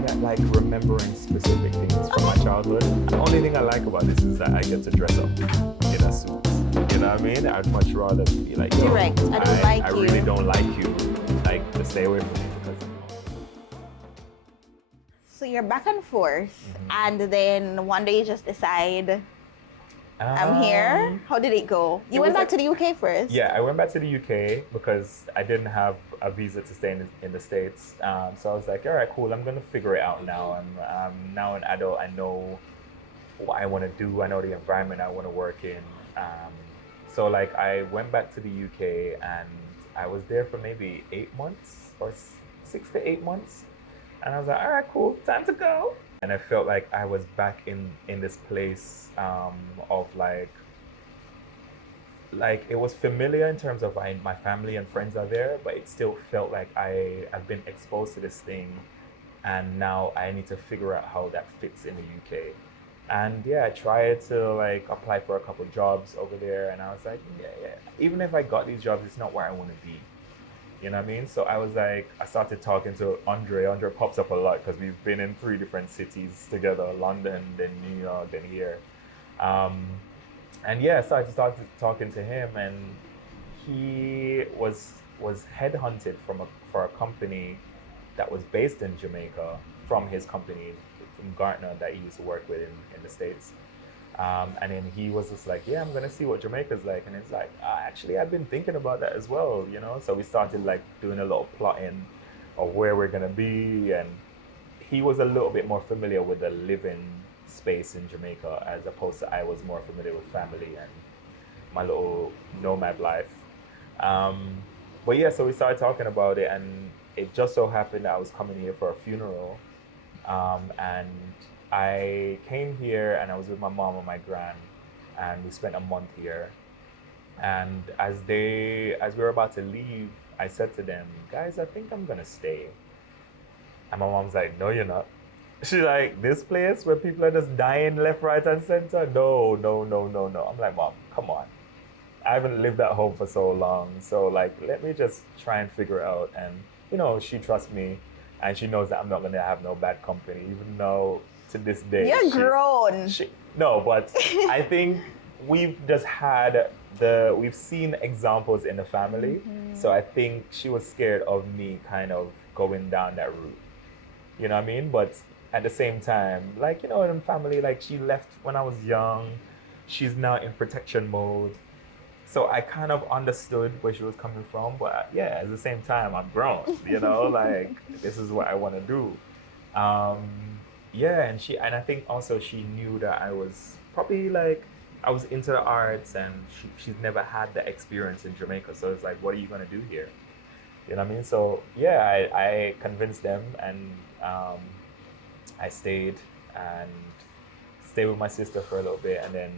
bad at like remembering specific things from my childhood. The only thing I like about this is that I get to dress up in a suit. You know what I mean? I'd much rather be like, yo, Direct. I don't like I you. really don't like you. Like, to stay away from me because. So you're back and forth, and then one day you just decide, I'm here. How did it go? You went back to the UK first. Yeah, I went back to the UK because I didn't have a visa to stay in the States. So I was like, all right, cool. I'm going to figure it out now. I'm now an adult. I know what I want to do. I know the environment I want to work in. So like I went back to the UK and I was there for maybe 8 months or 6 to 8 months. And I was like, all right, cool, time to go. And I felt like I was back in this place of like it was familiar in terms of my family and friends are there, but it still felt like I've been exposed to this thing and now I need to figure out how that fits in the UK. And yeah, I tried to like apply for a couple jobs over there and I was like, yeah, even if I got these jobs, it's not where I want to be. You know what I mean? So I was like, I started talking to Andre. Andre pops up a lot because we've been in 3 different cities together, London, then New York, then here. And yeah, I started talking to him and he was headhunted for a company that was based in Jamaica from his company, from Gartner that he used to work with in the States. And then he was just like, yeah, I'm gonna see what Jamaica's like. And it's like, actually, I've been thinking about that as well, you know? So we started like doing a little plotting of where we're gonna be. And he was a little bit more familiar with the living space in Jamaica as opposed to I was more familiar with family and my little nomad life. But yeah, so we started talking about it and it just so happened that I was coming here for a funeral. And I came here and I was with my mom and my gran and we spent a month here. And as we were about to leave, I said to them, guys, I think I'm gonna stay. And my mom's like, no, you're not. She's like, this place where people are just dying left, right, and center? No. I'm like, Mom, come on. I haven't lived at home for so long. So like, let me just try and figure it out. And, you know, she trusts me and she knows that I'm not gonna have no bad company, even though to this day. You're grown. No, but I think we've seen examples in the family. So I think she was scared of me kind of going down that route. You know what I mean? But at the same time, like, you know, in family, like she left when I was young. She's now in protection mode. So I kind of understood where she was coming from. But yeah, at the same time, I'm grown, you know, like this is what I want to do. Yeah, and I think also she knew that I was probably like, I was into the arts and she's never had the experience in Jamaica. So it's like, what are you going to do here? You know what I mean? So yeah, I convinced them and I stayed with my sister for a little bit. And then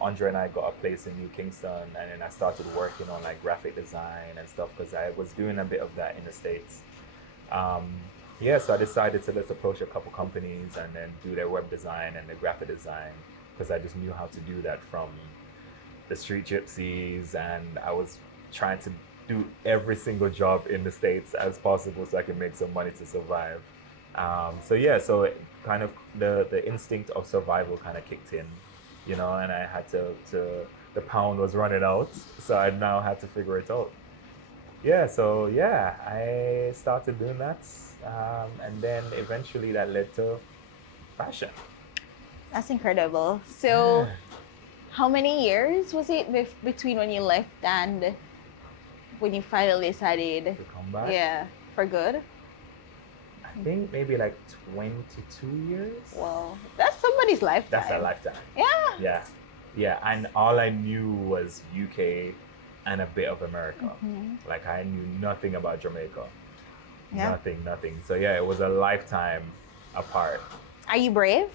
Andre and I got a place in New Kingston and then I started working on like graphic design and stuff because I was doing a bit of that in the States. Yeah, so I decided to let's approach a couple companies and then do their web design and the graphic design because I just knew how to do that from the Street Gypsies and I was trying to do every single job in the States as possible so I could make some money to survive. So yeah, so it kind of the instinct of survival kind of kicked in, you know, and I had to the pound was running out, so I now had to figure it out. Yeah, so yeah, I started doing that, and then eventually that led to fashion. That's incredible. So, how many years was it between when you left and when you finally decided to come back? Yeah, for good? I think maybe like 22 years. Wow, that's somebody's lifetime. That's a lifetime. Yeah. Yeah, and all I knew was UK and a bit of America. Like I knew nothing about Jamaica. Yeah. Nothing. So yeah, it was a lifetime apart. Are you brave?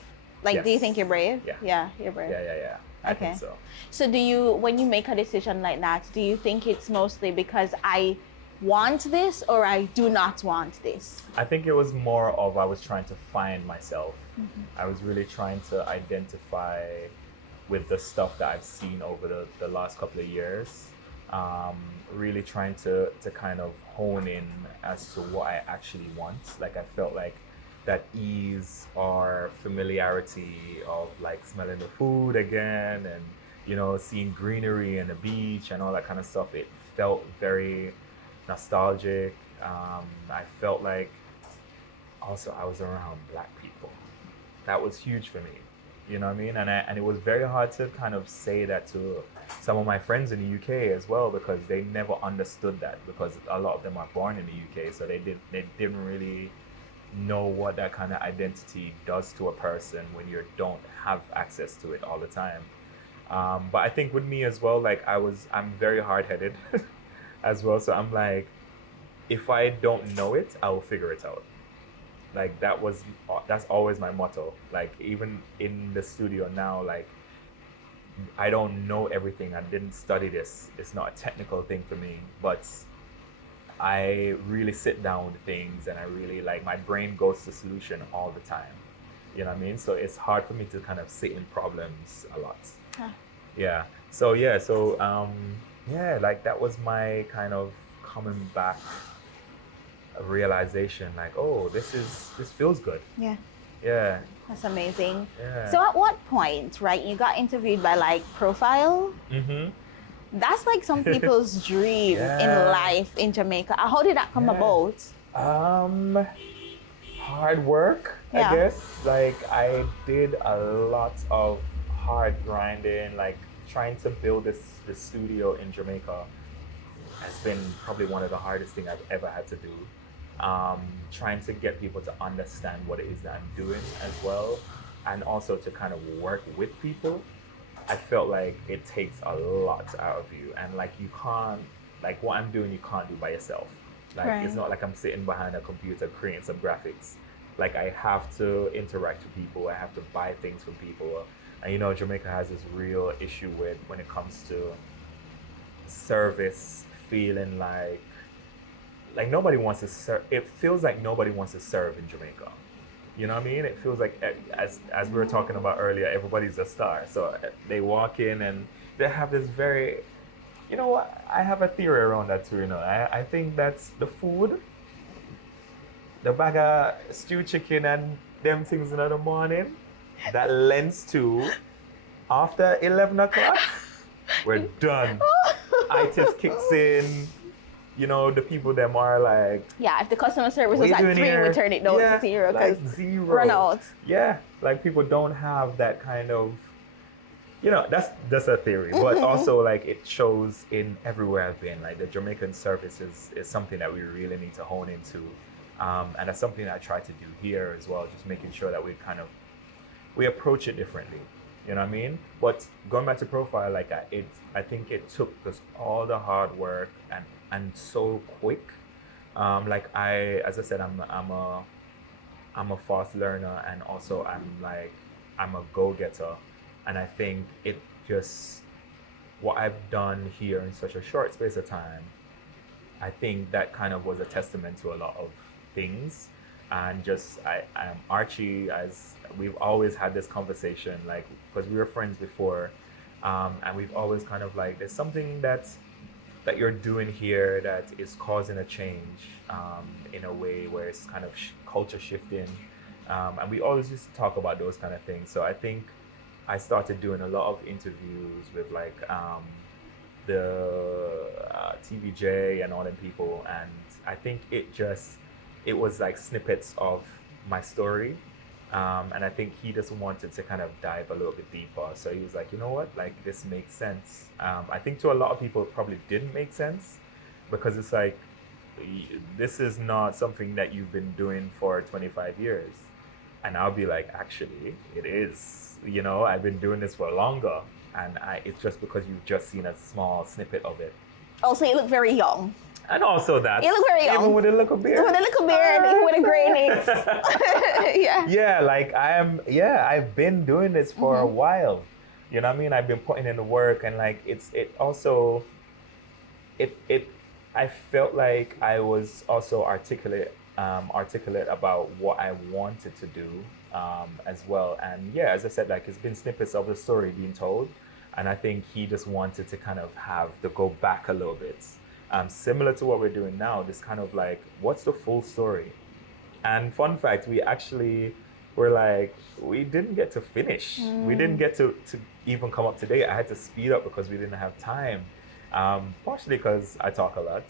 Like, yes. Do you think you're brave? Yeah, you're brave. Yeah. I think so. So when you make a decision like that, do you think it's mostly because I want this or I do not want this? I think it was more of I was trying to find myself. I was really trying to identify with the stuff that I've seen over the last couple of years. Really trying to kind of hone in as to what I actually want. Like I felt like that ease or familiarity of like smelling the food again and seeing greenery and the beach and all that kind of stuff. It felt very nostalgic. I felt like also I was around black people. That was huge for me. You know what I mean? And it was very hard to kind of say that to some of my friends in the UK as well, because they never understood that, because a lot of them are born in the UK, so they didn't really know what that kind of identity does to a person when you don't have access to it all the time. But I think with me as well, like I'm very hard headed as well. So I'm like, if I don't know it, I will figure it out. Like that's always my motto. Like even in the studio now, like I don't know everything. I didn't study this. It's not a technical thing for me, but I really sit down with things and I really like my brain goes to solution all the time. You know what I mean? So it's hard for me to kind of sit in problems a lot. Huh. Yeah. Yeah, like that was my kind of coming back realization, like, oh, this feels good. Yeah. Yeah. That's amazing. Yeah. So at what point, right, you got interviewed by like Profile? Mm-hmm. That's like some people's dream in life in Jamaica. How did that come about? Hard work, Yeah. I guess. Like I did a lot of hard grinding, like trying to build this studio in Jamaica has been probably one of the hardest things I've ever had to do. Trying to get people to understand what it is that I'm doing as well, and also to kind of work with people. I felt like it takes a lot out of you, and like you can't, like what I'm doing, you can't do by yourself. Like Right. it's not like I'm sitting behind a computer creating some graphics. Like I have to interact with people. I have to buy things from people, and Jamaica has this real issue with when it comes to service, feeling like nobody wants to serve. It feels like nobody wants to serve in Jamaica. You know what I mean? It feels like, as we were talking about earlier, everybody's a star. So they walk in and they have this very, you know what? I have a theory around that too. I think that's the food, the bag of stewed chicken and them things in the morning, that lends to after 11 o'clock, we're done. Itis kicks in. The people them are like, Yeah, if the customer service was "What you at doing 3, we here?" turn it down Yeah, to 0 like because 0. run out. Yeah, like people don't have that kind of, that's a theory, but also like it shows in everywhere I've been. Like the Jamaican service is something that we really need to hone into, and that's something that I try to do here as well. Just making sure that we approach it differently. You know what I mean? But going back to Profile, like I think it took us all the hard work and so quick. Like as I said, I'm a fast learner, and also I'm a go-getter, and I think it just what I've done here in such a short space of time, I think that kind of was a testament to a lot of things. And just I'm Archie, as we've always had this conversation, like because we were friends before, and we've always kind of like there's something that you're doing here that is causing a change, in a way where it's kind of culture shifting, and we always just talk about those kind of things. So I think I started doing a lot of interviews with like the TVJ and all them people, and I think it was like snippets of my story, and I think he just wanted to kind of dive a little bit deeper. So he was like, you know what, like this makes sense. I think to a lot of people it probably didn't make sense, because it's like this is not something that you've been doing for 25 years. And I'll be like, actually, it is. I've been doing this for longer, and it's just because you've just seen a small snippet of it. Also, you look very young. And also that. You look very young. Even with a little beard. With a little beard, even with a gray mix. Yeah. Yeah, like I've been doing this for a while. You know what I mean? I've been putting in the work, and like I felt like I was also articulate about what I wanted to do, as well. And yeah, as I said, like it's been snippets of the story being told, and I think he just wanted to kind of have to go back a little bit. Similar to what we're doing now, this kind of like, what's the full story? And fun fact, we actually were like, we didn't get to finish. We didn't get to even come up to date. I had to speed up because we didn't have time. Partially because I talk a lot.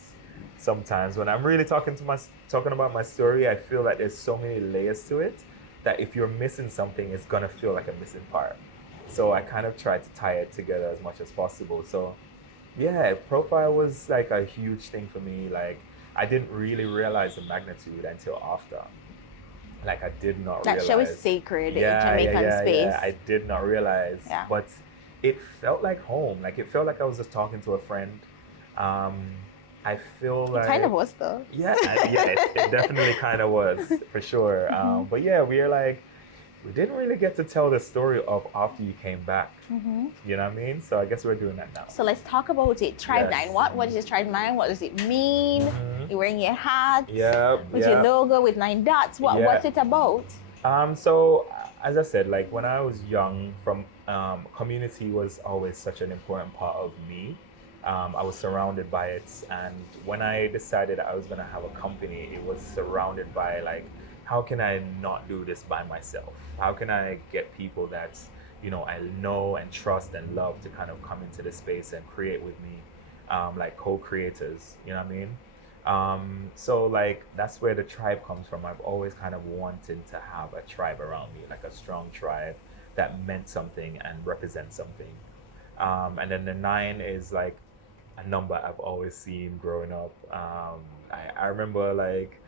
Sometimes when I'm really talking about my story, I feel like there's so many layers to it that if you're missing something, it's gonna feel like a missing part. So I kind of tried to tie it together as much as possible. So yeah, profile was like a huge thing for me. Like I didn't really realize the magnitude until after. Like I did not That show is realize. sacred in Yeah, yeah, Jamaican yeah, space. yeah. I did not realize, Yeah. but it felt like home. Like it felt like I was just talking to a friend. Um, I feel It like kind of was though. yeah, yeah. It definitely kind of was for sure. But yeah, we're like we didn't really get to tell the story of after you came back. You know what I mean? So I guess we're doing that now. So let's talk about it. Tribe Yes. 9. What is Tribe 9? What does it mean? You're wearing your hat Yeah, with your logo with 9 dots. What's it about? So as I said, like when I was young, from community was always such an important part of me. I was surrounded by it, and when I decided I was gonna have a company, it was surrounded by like, how can I not do this by myself? How can I get people that I know and trust and love to kind of come into this space and create with me, like co-creators. You know what I mean? So like that's where the tribe comes from. I've always kind of wanted to have a tribe around me, like a strong tribe that meant something and represents something. And then the 9 is like a number I've always seen growing up. I remember like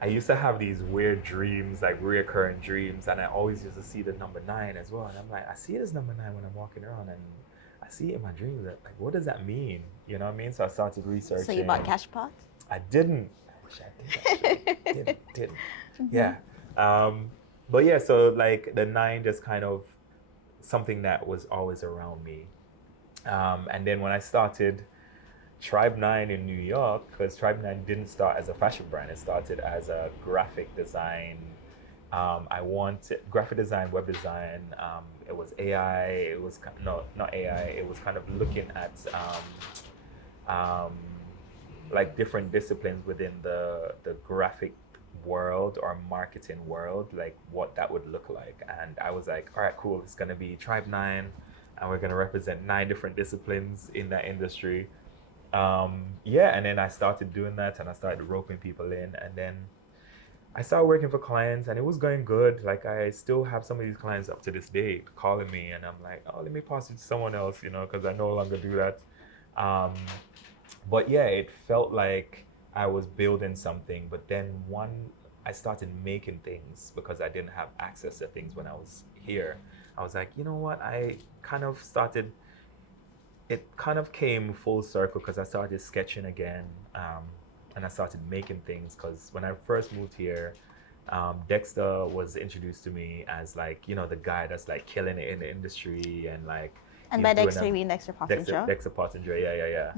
I used to have these weird dreams, like reoccurring dreams, and I always used to see the number 9 as well. And I'm like, I see this number 9 when I'm walking around, and I see it in my dreams. Like, what does that mean? You know what I mean? So I started researching. So you bought cash pot? I didn't. I wish I did. Actually. Didn't. Yeah. But yeah, so like the 9 just kind of something that was always around me. And then when I started Tribe 9 in New York, because Tribe 9 didn't start as a fashion brand, it started as a graphic design. I wanted graphic design, web design. It was AI. It was no, not AI. It was kind of looking at like different disciplines within the graphic world or marketing world, like what that would look like. And I was like, all right, cool. It's gonna be Tribe 9, and we're gonna represent 9 different disciplines in that industry. Yeah, and then I started doing that, and I started roping people in, and then I started working for clients, and it was going good. Like I still have some of these clients up to this day calling me, and I'm like, oh, let me pass it to someone else, because I no longer do that. But yeah, it felt like I was building something, but then I started making things because I didn't have access to things when I was here. I was like, you know what? It kind of came full circle because I started sketching again, and I started making things because when I first moved here, Dexter was introduced to me as like, the guy that's like killing it in the industry and like. And by Dexter, you mean Dexter Pottinger? Dexter Pottinger, yeah.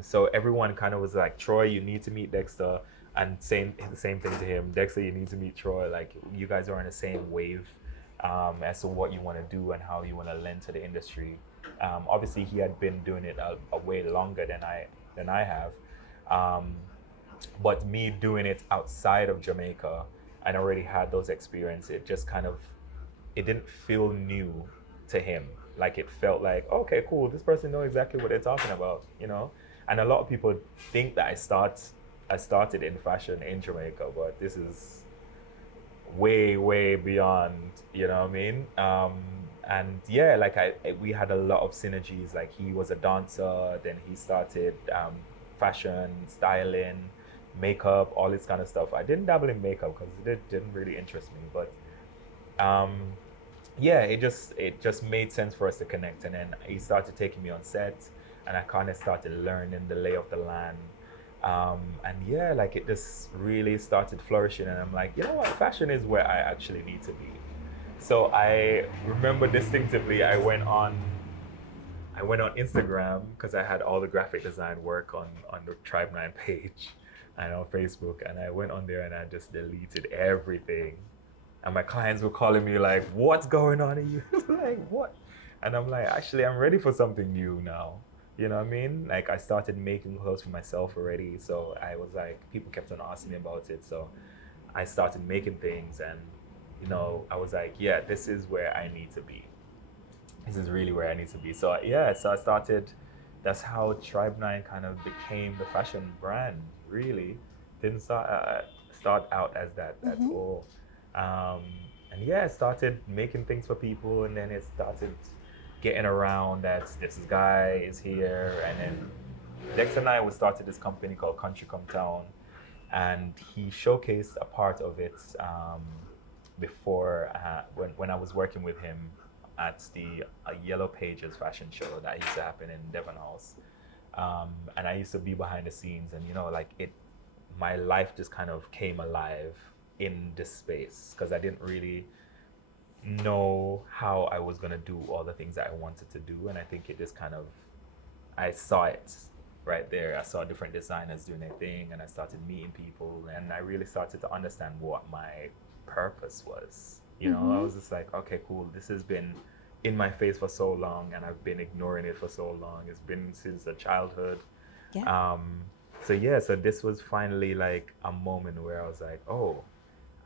So everyone kind of was like, Troy, you need to meet Dexter, and the same thing to him. Dexter, you need to meet Troy. Like you guys are on the same wave as to what you want to do and how you want to lend to the industry. Obviously, he had been doing it a way longer than I have, but me doing it outside of Jamaica and already had those experiences. It just kind of it didn't feel new to him. Like it felt like, okay, cool, this person knows exactly what they're talking about, And a lot of people think that I started in fashion in Jamaica, but this is way, way beyond, you know what I mean? And yeah, like we had a lot of synergies. Like he was a dancer, then he started fashion, styling, makeup, all this kind of stuff. I didn't dabble in makeup because it didn't really interest me, but yeah, it just made sense for us to connect. And then he started taking me on set, and I kind of started learning the lay of the land. And yeah, like it just really started flourishing, and I'm like, you know what, fashion is where I actually need to be. So I remember distinctively, I went on Instagram because I had all the graphic design work on the Tribe 9 page and on Facebook, and I went on there and I just deleted everything. And my clients were calling me like, what's going on in you? Like, what? And I'm like, actually, I'm ready for something new now. You know what I mean? Like, I started making clothes for myself already. So I was like, people kept on asking me about it. So I started making things, and I was like, yeah, this is where I need to be. This is really where I need to be. So yeah, so I started. That's how Tribe 9 kind of became the fashion brand. Really, didn't start out as that at all. Um, and yeah, I started making things for people, and then it started getting around that this guy is here, and then Dexter and I we started this company called Country Come Town, and he showcased a part of it before when I was working with him at the Yellow Pages fashion show that used to happen in Devon House, and I used to be behind the scenes, and my life just kind of came alive in this space because I didn't really know how I was gonna do all the things that I wanted to do, and I think it just kind of I saw it right there. I saw different designers doing their thing, and I started meeting people, and I really started to understand what my purpose was. I was just like, okay, cool. This has been in my face for so long, and I've been ignoring it for so long. It's been since a childhood. Yeah. So this was finally like a moment where I was like, oh,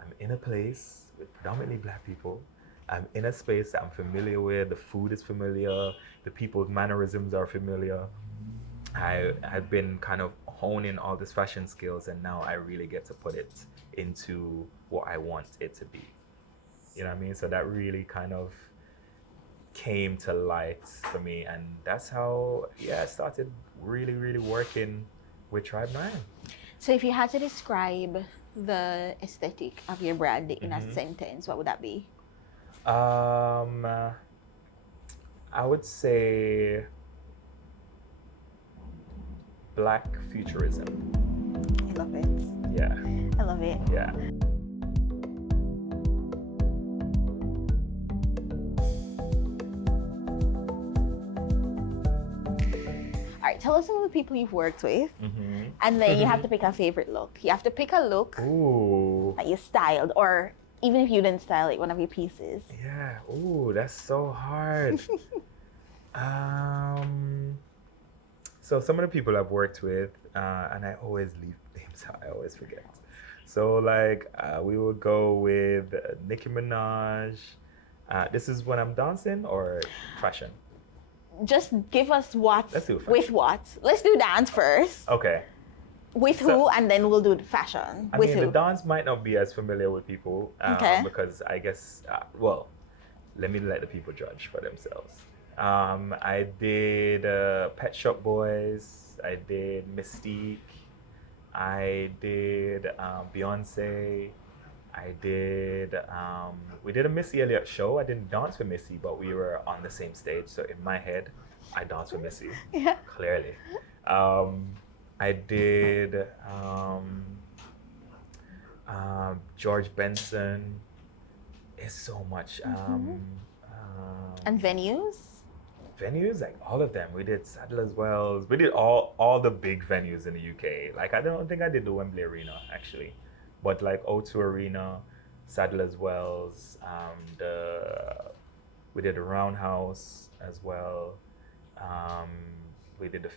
I'm in a place with predominantly Black people. I'm in a space that I'm familiar with. The food is familiar. The people's mannerisms are familiar. I've been kind of honing all these fashion skills, and now I really get to put it into what I want it to be. You know what I mean? So that really kind of came to light for me, and that's how I started really, really working with Tribe 9. So if you had to describe the aesthetic of your brand in a sentence, what would that be? I would say Black futurism. I love it. Yeah. I love it. Yeah. All right, tell us some of the people you've worked with, and then you have to pick a favorite look. You have to pick a look that you styled, or even if you didn't style it, one of your pieces. Yeah. Ooh, that's so hard. So some of the people I've worked with, and I always leave names out. I always forget. So we would go with Nicki Minaj. This is when I'm dancing or fashion? Just give us what Let's do fashion. with what. Let's do dance first. Okay. With who, and then we'll do the fashion. I with mean, who? the dance might not be as familiar with people because I guess, let me let the people judge for themselves. I did Pet Shop Boys. I did Mystique. I did Beyonce. I did, we did a Missy Elliott show. I didn't dance for Missy, but we were on the same stage. So in my head, I danced for Missy, clearly. I did George Benson. It's so much. And venues? Venues, like all of them. We did Sadler's Wells. We did all the big venues in the UK. Like I don't think I did the Wembley Arena actually, but like O2 Arena, Sadler's Wells. We did the Roundhouse as well. We did the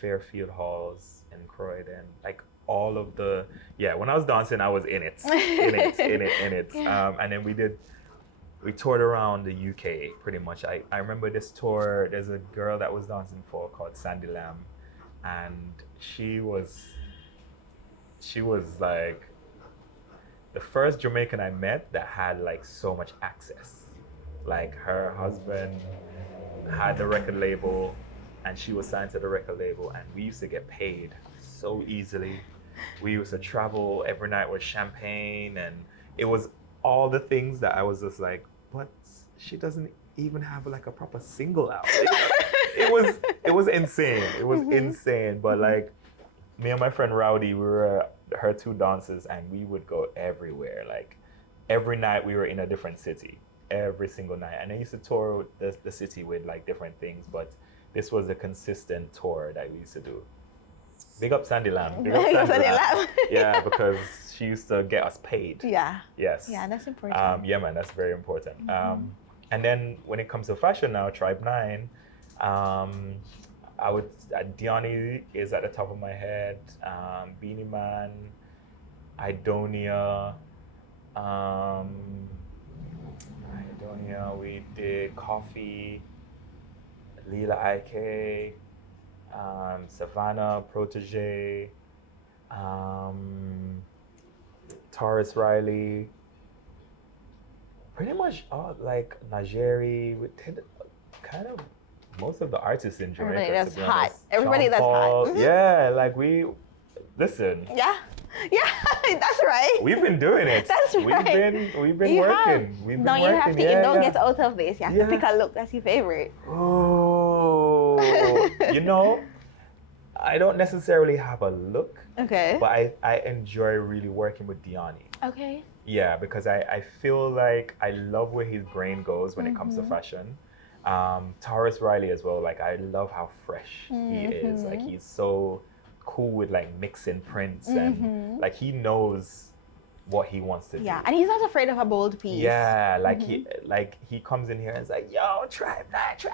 Fairfield Halls in Croydon. Like all of the when I was dancing, I was in it. Yeah. And then we toured around the UK pretty much. I remember this tour, there's a girl that was dancing for called Sandy Lamb, and she was like the first Jamaican I met that had like so much access. Like her husband had the record label and she was signed to the record label, and we used to get paid so easily. We used to travel every night with champagne, and it was all the things that I was just like, but she doesn't even have like a proper single out. It was insane. It was insane. But like me and my friend Rowdy, we were her two dancers, and we would go everywhere. Like every night we were in a different city, every single night. And I used to tour the city with like different things, but this was a consistent tour that we used to do. Big up Sandy Lamb. Big up Sandy Lamb. Yeah, because she used to get us paid. Yeah. Yes. Yeah, that's important. Yeah, man, that's very important. And then when it comes to fashion now, Tribe 9, Diani is at the top of my head. Beanie Man. Idonia. Idonia, we did Coffee, Lila IK, Savannah, Protege, Taurus Riley, pretty much all like Najeri. We did kind of most of the artists in Jamaica. Everybody that's to be hot. honest. Everybody Sean that's Paul, hot. Mhm. Yeah, like we listen. Yeah, that's right. We've been doing it. That's right. We've been You working. have. We've been No, working. you have to. Yeah, You don't yeah. get out of this. You have to Yeah. pick a look that's your favorite. Oh, you know, I don't necessarily have a look, Okay. but I enjoy really working with Diani. Okay. Yeah, because I feel like I love where his brain goes when it comes to fashion. Taurus Riley as well, like I love how fresh he is. Like he's so cool with like mixing prints and like he knows what he wants to do. Yeah, and he's not afraid of a bold piece. Yeah, like he comes in here and is like, yo, Tribe Night.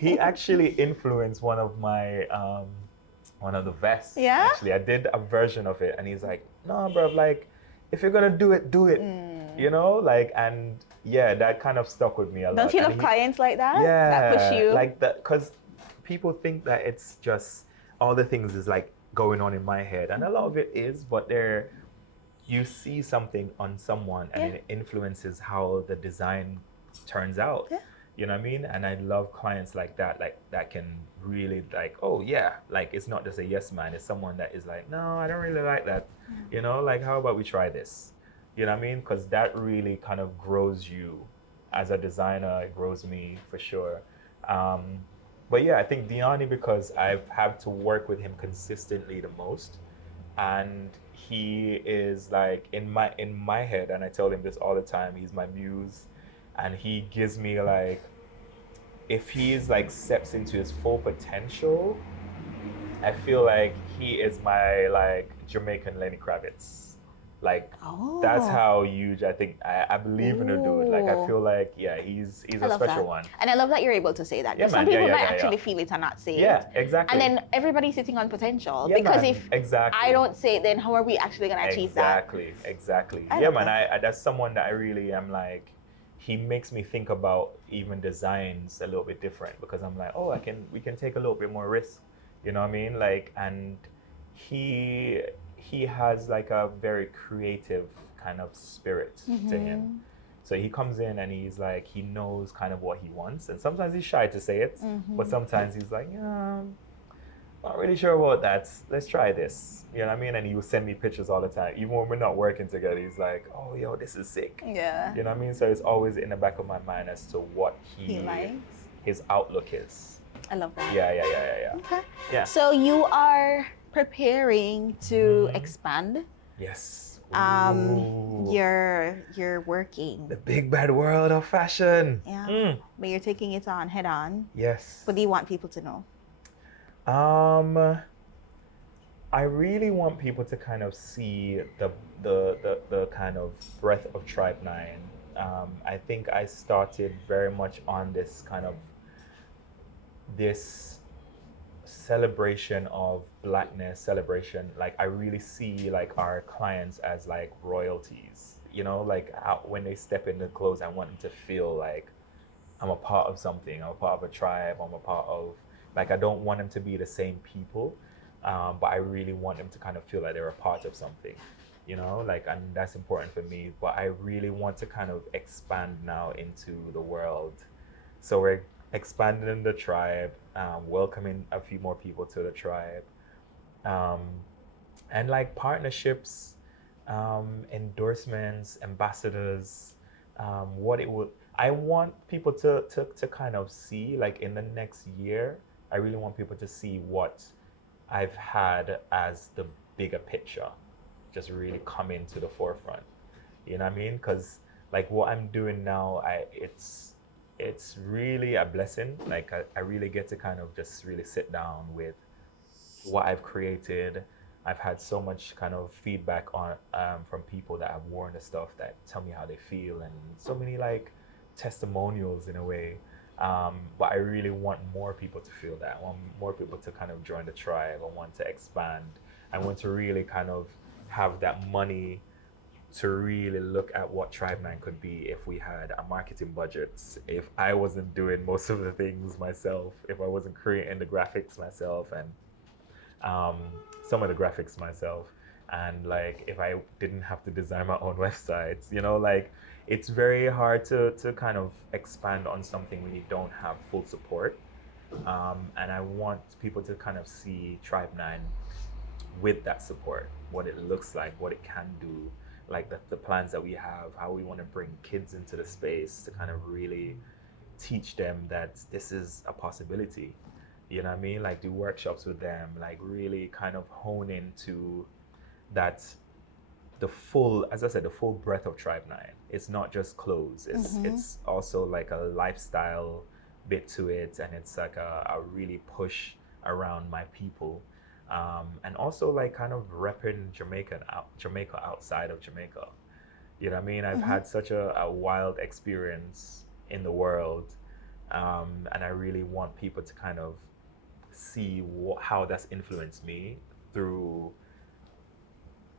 He actually influenced one of my one of the vests. Yeah? Actually, I did a version of it and he's like, no, bro, like if you're gonna do it, do it. You know, like, and yeah, that kind of stuck with me a lot. Don't you love clients like that? Yeah, That push you. like that, because people think that it's just all the things is like going on in my head, and a lot of it is, but you see something on someone and it influences how the design turns out. Yeah. You know what I mean? And I love clients like that can really like, oh yeah, like it's not just a yes man, it's someone that is like, no, I don't really like that. You know, like how about we try this? You know what I mean? Because that really kind of grows you as a designer. It grows me for sure. But yeah, I think Diani, because I've had to work with him consistently the most, and he is like in my head, and I tell him this all the time, he's my muse, and he gives me like, if he is like steps into his full potential, I feel like he is my like Jamaican Lenny Kravitz. Like that's how huge I think I believe in the dude. Like I feel like he's a special one. And I love that you're able to say that. Yeah, Some people might actually feel it and not say it. Yeah, exactly. And then everybody's sitting on potential. Yeah, because man. if Exactly. I don't say it, then how are we actually gonna achieve that? Exactly. I Yeah, love man. that. I that's someone that I really am like. He makes me think about even designs a little bit different, because I'm like, oh, we can take a little bit more risk. You know what I mean? Like, and he has like a very creative kind of spirit to him. So he comes in and he's like, he knows kind of what he wants, and sometimes he's shy to say it, but sometimes he's like, yeah, not really sure about that. Let's try this. You know what I mean? And he will send me pictures all the time. Even when we're not working together, he's like, oh, yo, this is sick. Yeah. You know what I mean? So it's always in the back of my mind as to what He likes. his outlook is. I love that. Yeah. Okay. Yeah. So you are preparing to expand. Yes. You're working. The big bad world of fashion. Yeah. But you're taking it on head on. Yes. What do you want people to know? I really want people to kind of see the kind of breadth of Tribe 9. I think I started very much on this kind of this celebration of blackness, celebration. Like I really see like our clients as like royalties, you know, like how, when they step in the clothes, I want them to feel like I'm a part of something, I'm a part of a tribe, I'm a part of, like I don't want them to be the same people, but I really want them to kind of feel like they're a part of something, you know, like, and that's important for me. But I really want to kind of expand now into the world. So we're expanding the tribe, welcoming a few more people to the tribe, and like partnerships, endorsements, ambassadors, what it would. I want people to kind of see, like in the next year, I really want people to see what I've had as the bigger picture just really come into the forefront. You know what I mean? Because like what I'm doing now, it's really a blessing. Like I really get to kind of just really sit down with what I've created. I've had so much kind of feedback on from people that have worn the stuff that tell me how they feel, and so many like testimonials in a way. But I really want more people to feel that. I want more people to kind of join the tribe. I want to expand. I want to really kind of have that money to really look at what Tribe 9 could be if we had a marketing budget, if I wasn't doing most of the things myself, if I wasn't creating the graphics myself and some of the graphics myself, and like if I didn't have to design my own websites, you know, like it's very hard to kind of expand on something when you don't have full support. And I want people to kind of see Tribe 9 with that support, what it looks like, what it can do, like the plans that we have, how we want to bring kids into the space to kind of really teach them that this is a possibility. You know what I mean? Like do workshops with them, like really kind of hone into that, the full, as I said, the full breadth of Tribe 9. It's not just clothes. It's also like a lifestyle bit to it, and it's like a really push around my people. And also like kind of repping Jamaica outside of Jamaica. You know what I mean? I've had such a wild experience in the world, and I really want people to kind of see how that's influenced me through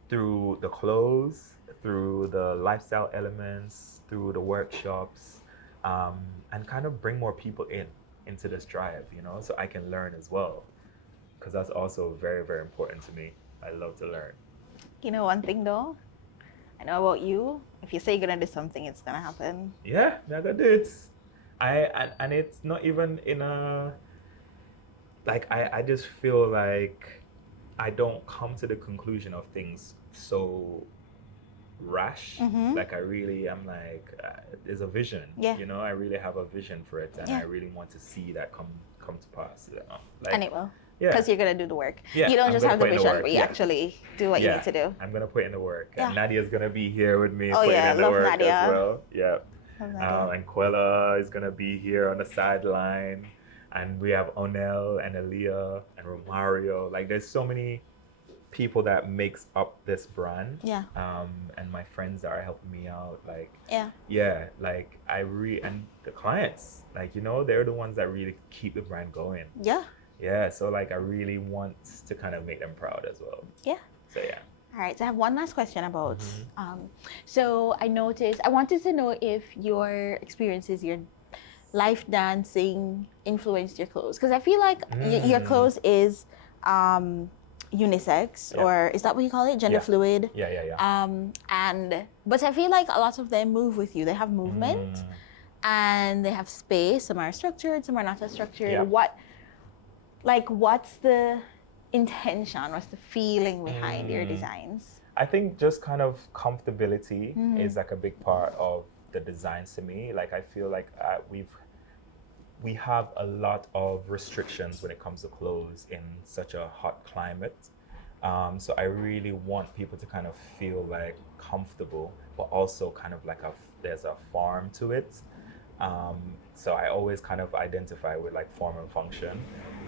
the clothes, through the lifestyle elements, through the workshops, and kind of bring more people into this drive, you know, so I can learn as well. Because that's also very, very important to me. I love to learn. You know one thing though? I know about you. If you say you're gonna do something, it's gonna happen. Yeah, I'm gonna do it. And it's not even in a, like, I just feel like I don't come to the conclusion of things so rash. Like I'm like, there's a vision. Yeah. You know, I really have a vision for it, and I really want to see that come to pass. You know? Like, and it will. Yeah. Because you're gonna do the work. Yeah, you don't I'm just gonna have the put in the vision, work. but you actually do what you need to do. I'm gonna put in the work. Yeah. And Nadia's gonna be here with me Oh putting yeah, in the love work Nadia. as well. Yeah. Love Nadia. And Quella is gonna be here on the sideline. And we have Onel and Aaliyah and Romario. Like there's so many people that makes up this brand. Yeah. And my friends that are helping me out. Like yeah, like and the clients, like, you know, they're the ones that really keep the brand going. Yeah. Yeah, so like I really want to kind of make them proud as well. Yeah. So yeah. All right, so I have one last question about, so I wanted to know if your experiences, your life dancing influenced your clothes. Because I feel like your clothes is unisex, or is that what you call it? Gender fluid? Yeah. But I feel like a lot of them move with you. They have movement and they have space. Some are structured, some are not as structured. Yeah. What's the intention? What's the feeling behind your designs? I think just kind of comfortability is like a big part of the designs to me. Like I feel like we have a lot of restrictions when it comes to clothes in such a hot climate. So I really want people to kind of feel like comfortable, but also kind of like there's a form to it. So I always kind of identify with like form and function.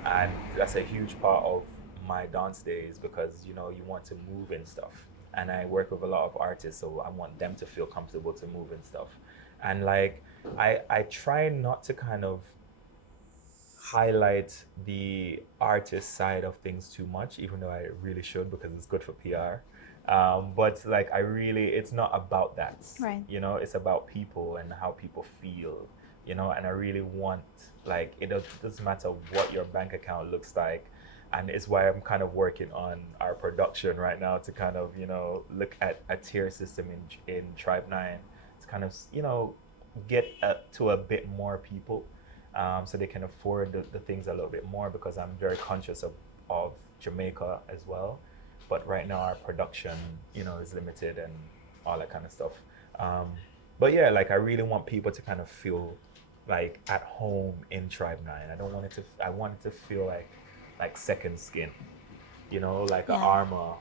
And that's a huge part of my dance days, because, you know, you want to move and stuff. And I work with a lot of artists, so I want them to feel comfortable to move and stuff. And like, I try not to kind of highlight the artist side of things too much, even though I really should, because it's good for PR. But like, it's not about that. Right. You know, it's about people and how people feel, you know, and I really want, like, it doesn't matter what your bank account looks like. And it's why I'm kind of working on our production right now to kind of, you know, look at a tier system in Tribe 9 to kind of, you know, get to a bit more people, so they can afford the things a little bit more, because I'm very conscious of Jamaica as well. But right now our production, you know, is limited and all that kind of stuff. But yeah, like I really want people to kind of feel like at home in Tribe 9. I want it to feel like second skin, you know, like an armor,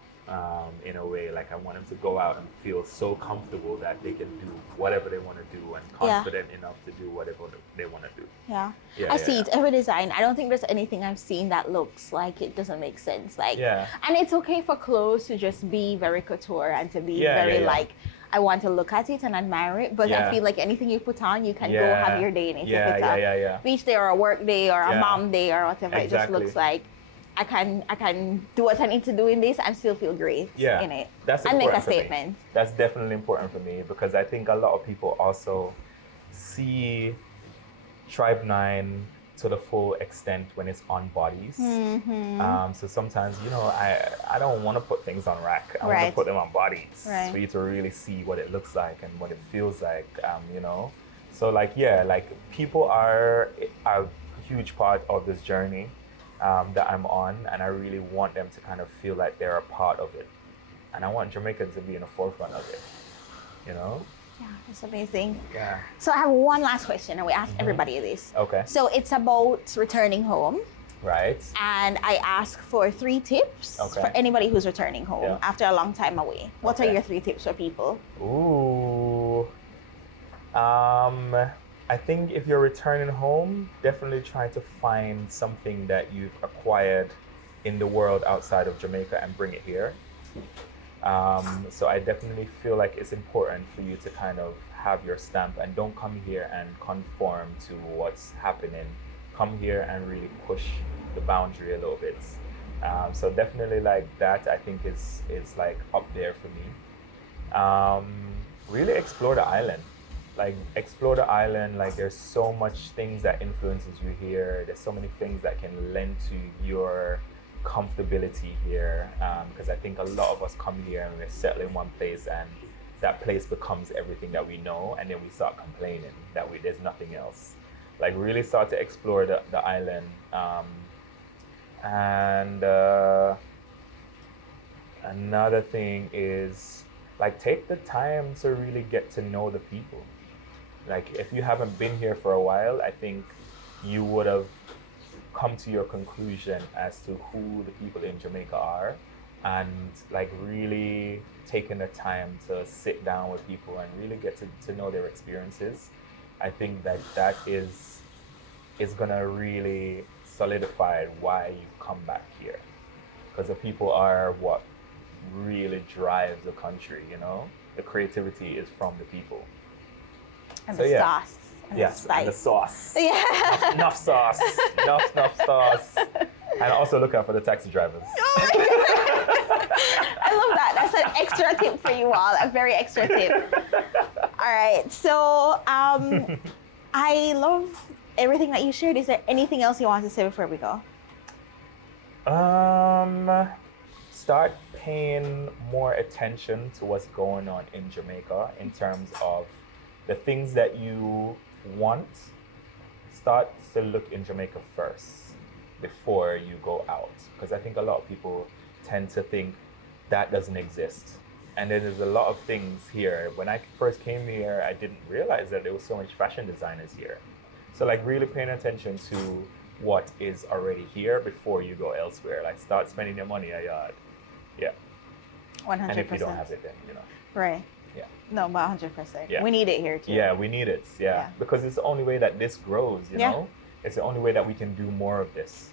in a way. Like I want them to go out and feel so comfortable that they can do whatever they want to do, and confident enough to do whatever they want to do. I see it. Every design, I don't think there's anything I've seen that looks like it doesn't make sense. Like, and it's okay for clothes to just be very couture and to be very like, I want to look at it and admire it, but I feel like anything you put on, you can go have your day in it. If it's a beach day or a work day or a mom day or whatever, it just looks like I can do what I need to do in this and still feel great in it. That's and make a important for me. statement. That's definitely important for me because I think a lot of people also see Tribe 9 to the full extent when it's on bodies. So sometimes, I don't want to put things on rack. I want to put them on bodies for you to really see what it looks like and what it feels like, So people are a huge part of this journey that I'm on, and I really want them to kind of feel like they're a part of it. And I want Jamaica to be in the forefront of it, Yeah, that's amazing. Yeah. So I have one last question, and we ask everybody this. Okay. So it's about returning home. Right. And I ask for 3 tips for anybody who's returning home after a long time away. What are your 3 tips for people? Ooh. I think if you're returning home, definitely try to find something that you've acquired in the world outside of Jamaica and bring it here. So I definitely feel like it's important for you to kind of have your stamp and don't come here and conform to what's happening. Come here and really push the boundary a little bit. So definitely like that, I think is like up there for me. Really explore the island. Explore the island. There's so much things that influences you here. There's so many things that can lend to your comfortability here, because I think a lot of us come here and we settle in one place and that place becomes everything that we know, and then we start complaining that there's nothing else. Really start to explore the island, and another thing is take the time to really get to know the people. If you haven't been here for a while, I think you would have come to your conclusion as to who the people in Jamaica are, and really taking the time to sit down with people and really get to know their experiences. I think that is gonna really solidify why you come back here, because the people are what really drives the country. The creativity is from the people. And the sauce. And yes, the and the sauce. Yeah. Enough sauce. enough sauce. And also look out for the taxi drivers. Oh my God. I love that. That's an extra tip for you all. A very extra tip. All right. So I love everything that you shared. Is there anything else you want to say before we go? Start paying more attention to what's going on in Jamaica in terms of the things that you want. Start to look in Jamaica first before you go out, because I think a lot of people tend to think that doesn't exist. And then there's a lot of things here. When I first came here, I didn't realize that there was so much fashion designers here. So really paying attention to what is already here before you go elsewhere. Start spending your money a yard. Yeah. 100%. And if you don't have it, then Right. Yeah. No, but 100%. Yeah. We need it here too. Yeah, we need it. Yeah. Because it's the only way that this grows, you know? It's the only way that we can do more of this.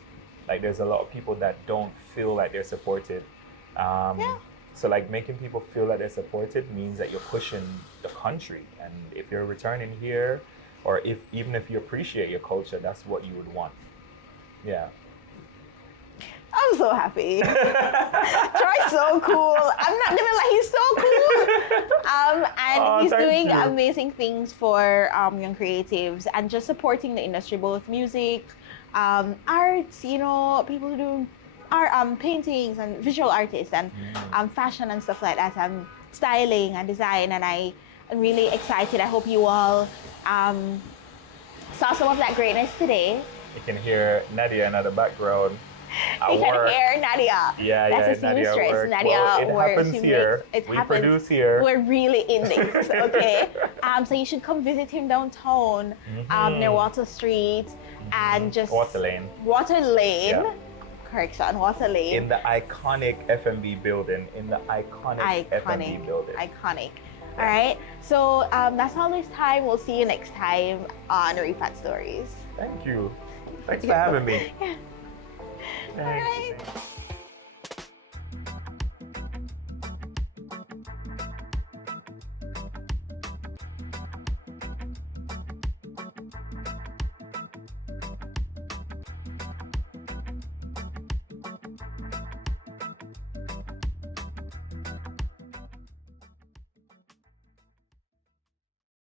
There's a lot of people that don't feel like they're supported. So making people feel like they're supported means that you're pushing the country. And if you're returning here, or even if you appreciate your culture, that's what you would want. Yeah. I'm so happy. Troy's so cool. I'm not gonna lie, he's so cool. And he's doing amazing things for young creatives and just supporting the industry, both music, arts, people who do art, paintings and visual artists and fashion and stuff like that, and styling and design. And I'm really excited. I hope you all saw some of that greatness today. You can hear Nadia in the background. You can hear Nadia. That's a seamstress. Nadia works. It happens here. We produce here. We're really in this, okay? So you should come visit him downtown, near Water Street, and just Water Lane. Water Lane. Yeah. Correction, Water Lane. In the iconic F&B building. F&B building. Iconic. All right. So that's all this time. We'll see you next time on Repat Stories. Thank you. Thanks for having me. Yeah. All right.